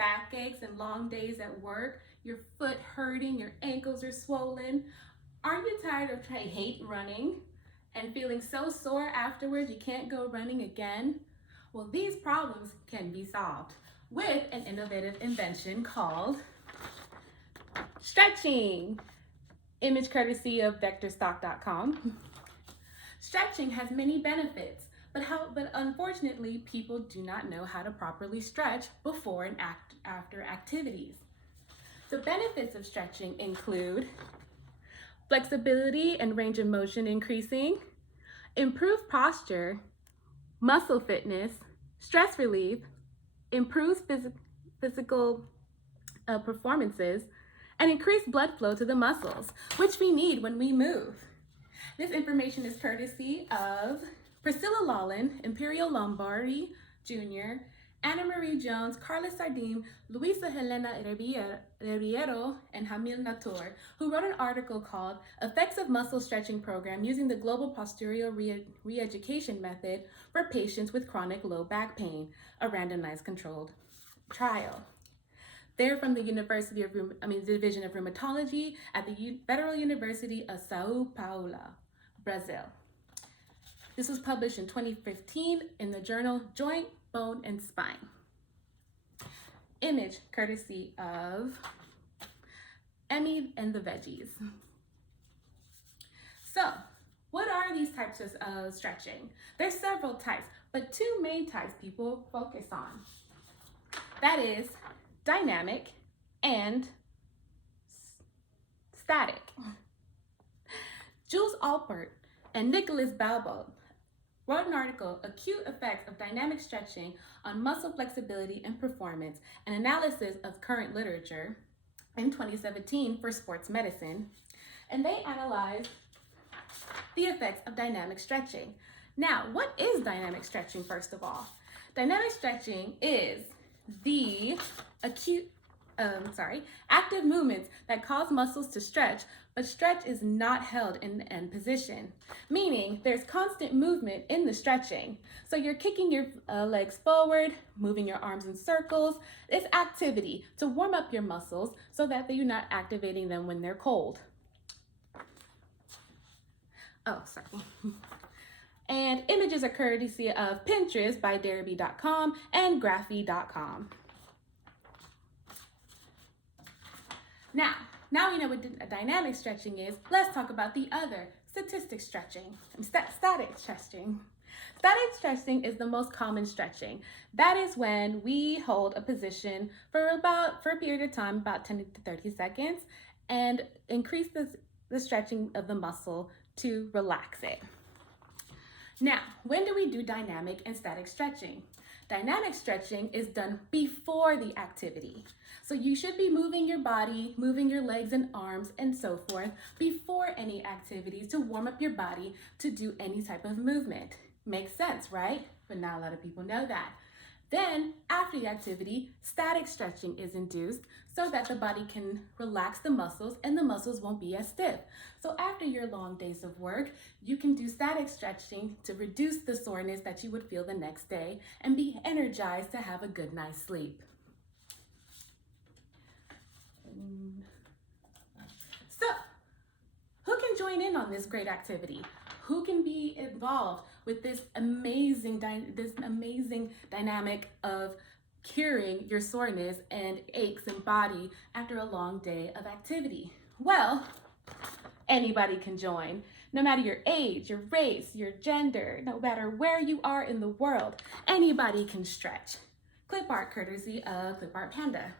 back aches and long days at work, your foot hurting, your ankles are swollen? Are you tired of hate running and feeling so sore afterwards you can't go running again? Well, these problems can be solved with an innovative invention called stretching. Image courtesy of vectorstock.com. Stretching has many benefits, but unfortunately, people do not know how to properly stretch before and after activities. The benefits of stretching include flexibility and range of motion increasing, improved posture, muscle fitness, stress relief, improves physical performances, and increased blood flow to the muscles, which we need when we move. This information is courtesy of Priscilla Lawlin, Imperial Lombardi Jr., Anna Marie Jones, Carlos Sardim, Luisa Helena Ribeiro, and Hamil Natur, who wrote an article called Effects of Muscle Stretching Program Using the Global Postural Re-Education Method for Patients with Chronic Low Back Pain, a randomized controlled trial. They're from the Division of Rheumatology at the Federal University of Sao Paulo, Brazil. This was published in 2015 in the journal Joint, Bone, and Spine. Image courtesy of Emmy and the Veggies. So, what are these types of stretching? There's several types, but two main types people focus on. That is dynamic and static. Jules Alpert and Nicholas Balbo wrote an article, Acute Effects of Dynamic Stretching on Muscle Flexibility and Performance, an analysis of current literature in 2017 for Sports Medicine, and they analyzed the effects of dynamic stretching. Now, what is dynamic stretching, first of all? Dynamic stretching is the active movements that cause muscles to stretch, but stretch is not held in the end position, meaning there's constant movement in the stretching. So you're kicking your legs forward, moving your arms in circles. It's activity to warm up your muscles so that you're not activating them when they're cold. Oh, sorry. And images are courtesy of Pinterest by Derby.com and Graphy.com. Now we know what dynamic stretching is. Let's talk about the other, static stretching. Static stretching is the most common stretching. That is when we hold a position for a period of time, about 10 to 30 seconds, and increase the stretching of the muscle to relax it. Now, when do we do dynamic and static stretching? Dynamic stretching is done before the activity. So you should be moving your body, moving your legs and arms and so forth before any activities to warm up your body to do any type of movement. Makes sense, right? But not a lot of people know that. Then, after the activity, static stretching is induced so that the body can relax the muscles and the muscles won't be as stiff. So after your long days of work, you can do static stretching to reduce the soreness that you would feel the next day and be energized to have a good night's sleep. So, who can join in on this great activity? Who can be involved with this amazing dynamic of curing your soreness and aches and body after a long day of activity? Well, anybody can join. No matter your age, your race, your gender, no matter where you are in the world, anybody can stretch. Clip art courtesy of Clip Art Panda.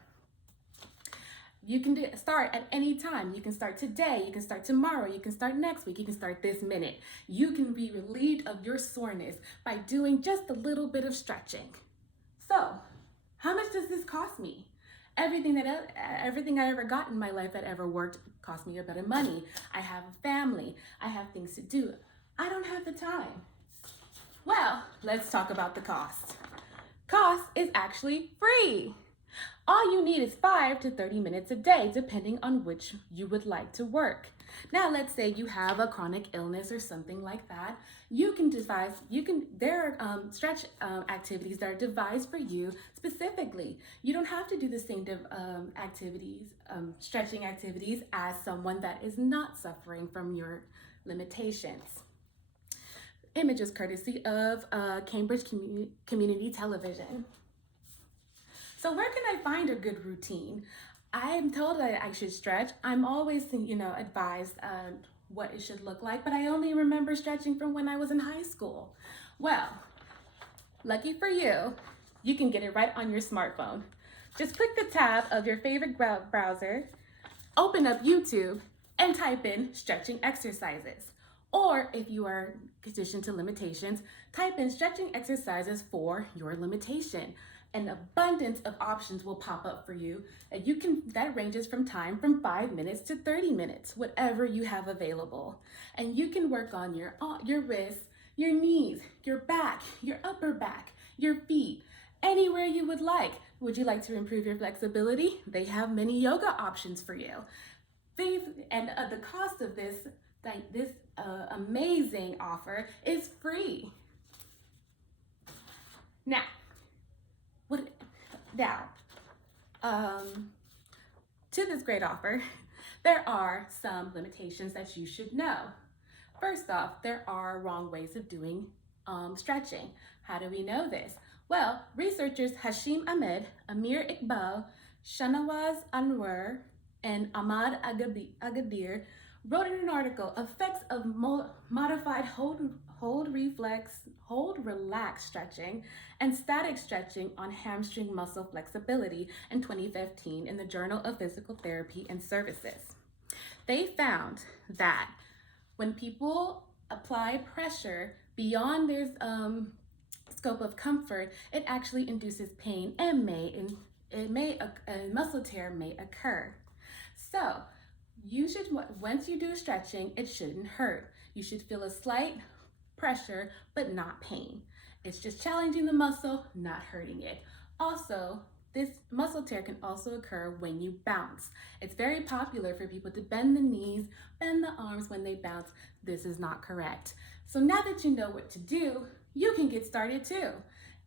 You can start at any time. You can start today, you can start tomorrow, you can start next week, you can start this minute. You can be relieved of your soreness by doing just a little bit of stretching. So, how much does this cost me? Everything I ever got in my life that ever worked cost me a bit of money. I have a family, I have things to do. I don't have the time. Well, let's talk about the cost. Cost is actually free. All you need is 5 to 30 minutes a day, depending on which you would like to work. Now, let's say you have a chronic illness or something like that. There are stretch activities that are devised for you specifically. You don't have to do the same stretching activities as someone that is not suffering from your limitations. Images courtesy of Cambridge Community Television. So where can I find a good routine? I'm told that I should stretch. I'm always, advised what it should look like, but I only remember stretching from when I was in high school. Well, lucky for you, you can get it right on your smartphone. Just click the tab of your favorite browser, open up YouTube, and type in stretching exercises. Or if you are conditioned to limitations, type in stretching exercises for your limitation. An abundance of options will pop up for you. That ranges from 5 minutes to 30 minutes, whatever you have available. And you can work on your wrists, your knees, your back, your upper back, your feet, anywhere you would like. Would you like to improve your flexibility? They have many yoga options for you. The cost of this amazing offer is free. Now, to this great offer, there are some limitations that you should know. First off, there are wrong ways of doing stretching. How do we know this? Well, researchers Hashim Ahmed, Amir Iqbal, Shanawaz Anwar, and Ahmad Agadir wrote in an article, Effects of Modified Hold Relax Stretching and Static Stretching on Hamstring Muscle Flexibility in 2015 in the Journal of Physical Therapy and Services. They found that when people apply pressure beyond their scope of comfort, it actually induces pain and a muscle tear may occur. So, once you do stretching, it shouldn't hurt. You should feel a slight pressure, but not pain. It's just challenging the muscle, not hurting it. Also, this muscle tear can also occur when you bounce. It's very popular for people to bend the knees, bend the arms when they bounce. This is not correct. So now that you know what to do, you can get started too.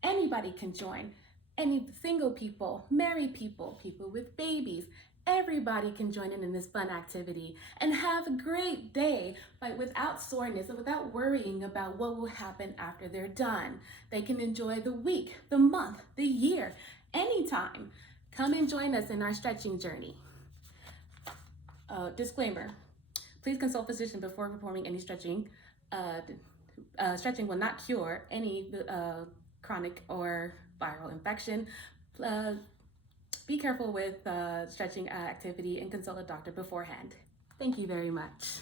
Anybody can join. Any single people, married people, people with babies, everybody can join in this fun activity and have a great day, but without soreness and without worrying about what will happen after they're done. They can enjoy the week, the month, the year, anytime. Come and join us in our stretching journey. Disclaimer, please consult a physician before performing any stretching. Stretching will not cure any chronic or viral infection. Be careful with stretching activity and consult a doctor beforehand. Thank you very much.